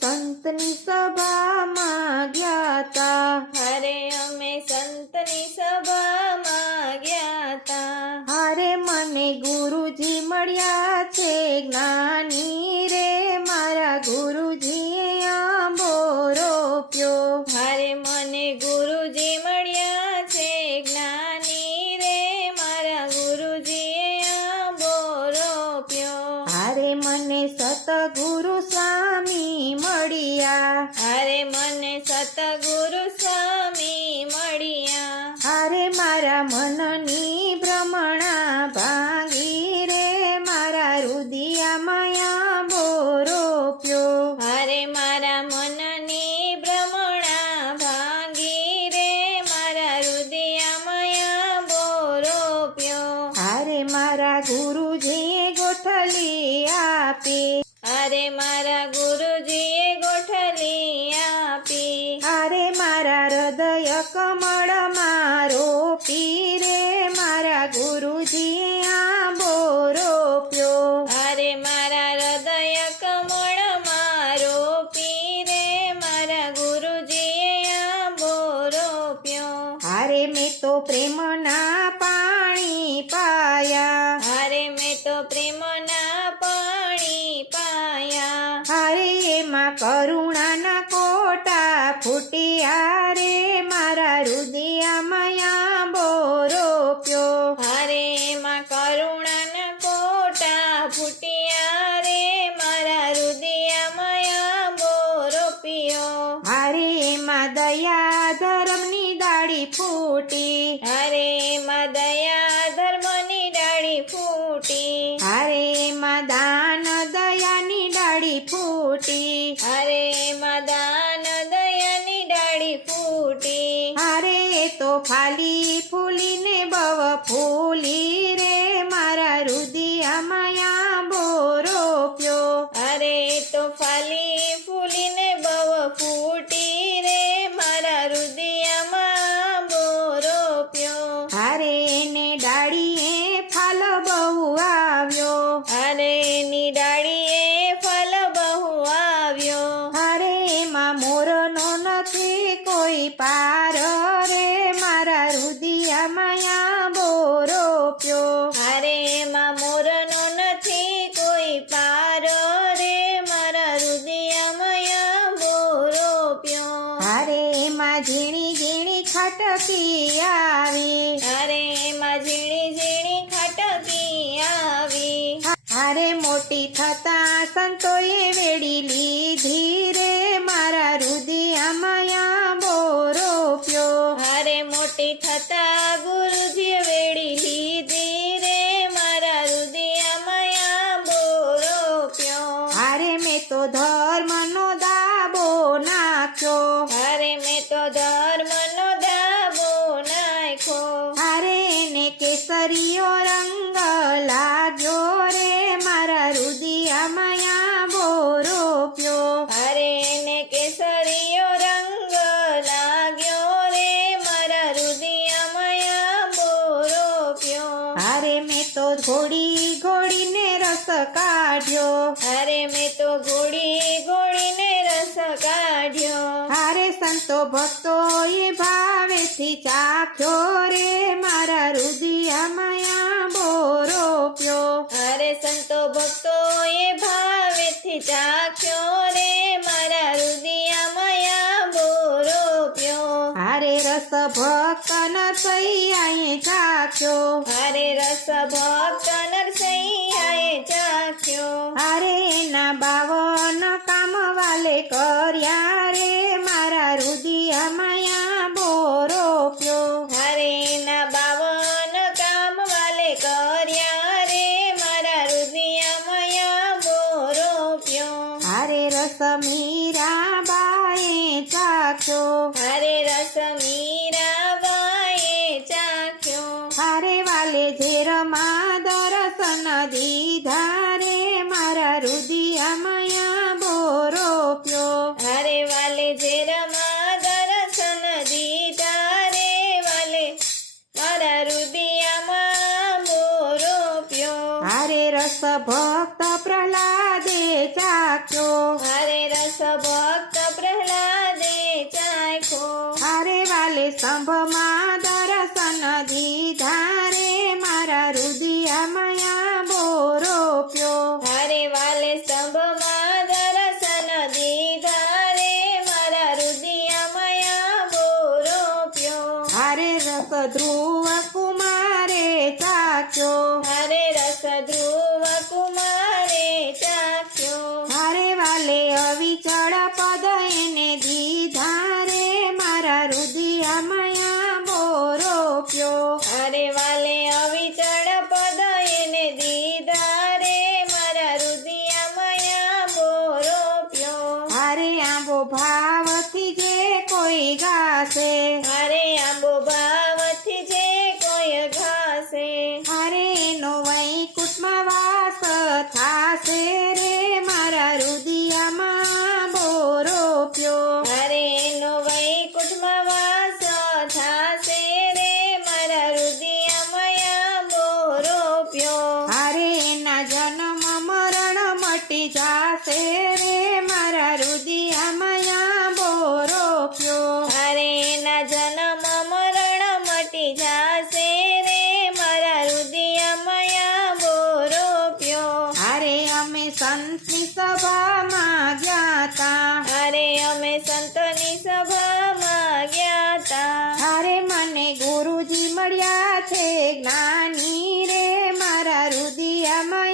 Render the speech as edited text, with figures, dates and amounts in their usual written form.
સંતની સભામાં ગયા તા, અરે અમે સંતની સભામાં ગયા તા. હારે મને ગુરુજી મળ્યા છે જ્ઞાની રે, મારા ગુરુજીએ આંબો રોપ્યો. હારે મને ગુરુજી મળ્યા છે જ્ઞાની રે, મારા ગુરુજીએ આંબો રોપ્યો. હારે મને સતગુરુ સ્વામી મળ્યા, હારે મને સતગુરુ સ્વામી મળ્યા. હારે મારા મનની ભ્રમણા ભાંગી રે, મારા રુદિયામાં આંબો રોપ્યો. હારે મારા મનની ભ્રમણા ભાંગી રે, મારા હૃદયમાં આંબો રોપ્યો. હારે મારા ગુરુજીએ ગોઠલી આપી, હારે મારા ગુરુજીએ ગોઠલી આપી. હારે મારા હૃદય કમળમાં રોપી રે, મારા ગુરુજીએ આંબો રોપ્યો. હારે મારા હૃદય કમળમાં રોપી રે, મારા ગુરુજીએ આંબો રોપ્યો. હારે મેં તો પ્રેમના પાણી પાયા, હારે મેં તો પ્રેમના પાણી પાયા. હારે એમાં કરુણાના કોટા ફૂટ્યા રે, મારા રુદિયામાં આંબો રોપ્યો. હારે એમાં કરુણાના કોટા ફૂટ્યા રે, મારા હૃદયમાં આંબો રોપ્યો. હારે એમાં દયા ધર્મની ડાળી ફૂટી, હારે એમાં દયા ધર્મની ડાળી ફૂટી. હારે એમાં દાન દયાની ડાળી ફૂટી, હારે એમાં દાન દયાની ડાળી ફૂટી. હારે એ તો ફાલી ફૂલીને બવ ફૂલી રે, મારા રુદિયામાં આંબો રોપ્યો. હારે તો ફાલી ફૂલીને બવ ફૂટી રે, મારા હૃદયમાં આંબો રોપ્યો. હારે એને ડાળીએ ફાલ બહુ આવ્યો, હારે એની ડાળીએ ફળ બહુ આવ્યો. હારે એમાં મોરનો નથી કોઈ પાર રે, મારા રુદિયામાં આંબો રોપ્યો. હારે એમાં મોરનો નથી કોઈ પાર રે, મારા હૃદયમાં આંબો રોપ્યો. હારે એમાં ઝીણી ઝીણી ખાટકી આવી, હારે એમાં ઝીણી ઝીણી ખાટકી આવી. હારે મોટી થતા સંતોએ વેડી લીધી રે, મારા રુદિયામાં આંબો રોપ્યો. હારે મોટી થતા ગુરુજીએ વેડી લીધી રે, મારા હૃદયમાં આંબો રોપ્યો. હારે મેં તો ધર્મનો દાબો નાખ્યો, હારે મેં તો ધર્મનો દાબો નાખ્યો. હારે એને કેસરીયો રંગ લાગ્યો રે, મારા રુદિયામાં આંબો રોપ્યો. હારે એને કેસરીયો રંગ લાગ્યો રે, મારા હૃદયમાં આંબો રોપ્યો. હારે મેં તો ઘોડી ઘોડીને રસ કાઢ્યો, હારે મેં તો ઘોડી ઘોડીને રસ કાઢ્યો. હારે સંતો ભક્તો એ ભાવેથી ચાખ્યો રે, મારા રુદિયામાં આંબો રોપ્યો. હારે સંતો ભક્તો એ ભાવેથી ચાખ્યો રે, મારા હૃદયમાં આંબો રોપ્યો. હારે રસ ભક્ત નરસૈયાએ ચાખ્યો, હારે રસ ભક્ત નરસૈયાએ ચાખ્યો. હારે એના 52 કામ વાલે કર્યા રે, મારા રુદિયામાં આંબો રોપ્યો. હારે એના 52 કામ વાલે કર્યા રે, મારા હૃદયમાં આંબો રોપ્યો. હારે રસ મીરાબાએ ચાખ્યો, હારે રસ મીરાબાઈએ ચાખ્યો. હારે વાલે ઝેરમાં દર્શન દીધા રે, મારા રુદિયામાં આંબો રોપ્યો. ભક્ત પ્રહલાદે ચાખ્યો. અરે વાલે સ્તંભમાં દર્શન દીધા રે મારા રુદિયામાં આંબો રોપ્યો. હારે વાલે સ્તંભમાં દર્શન દીધા રે મારા રુદિયામાં આંબો રોપ્યો. હારે રસ ધ્રુવ કુમારે ચાખ્યો. હારે રસ ધ્રુવ કુમારે ચાખ્યો. હારે વાલે અવિચળ પદ એને દીધા રે મારા રુદિયામાં આંબો રોપ્યો. હારે વાલે અવિચળ પદ એને દીધા રે મારા રુદિયામાં આંબો રોપ્યો. હારે આંબો ભાવથી જે કોઈ ગાશે. હારે આંબો ભાવથી જે કોઈ ઘાસે. હારે એનો વૈકુંઠમાં વાસ થાશે રે મારા રુદિયામાં આંબો રોપ્યો. હારે એનો વૈકુંઠમાં વાસ થાશે રે મારા રુદિયામાં આંબો રોપ્યો. હારે એના જન્મ મરણ મટી જાશે રે મારા રુદિયામાં આંબો રોપ્યો. હારે એના જન્મ મરણ મટી જાશે રે મારા રુદિયામાં આંબો રોપ્યો. હારે અમે સંતની સભામાં ગયા તા. હારે અમે સંતોની સભામાં ગયા તા. હારે મને ગુરુજી મળ્યા છે જ્ઞાની રે મારા રુદિયામાં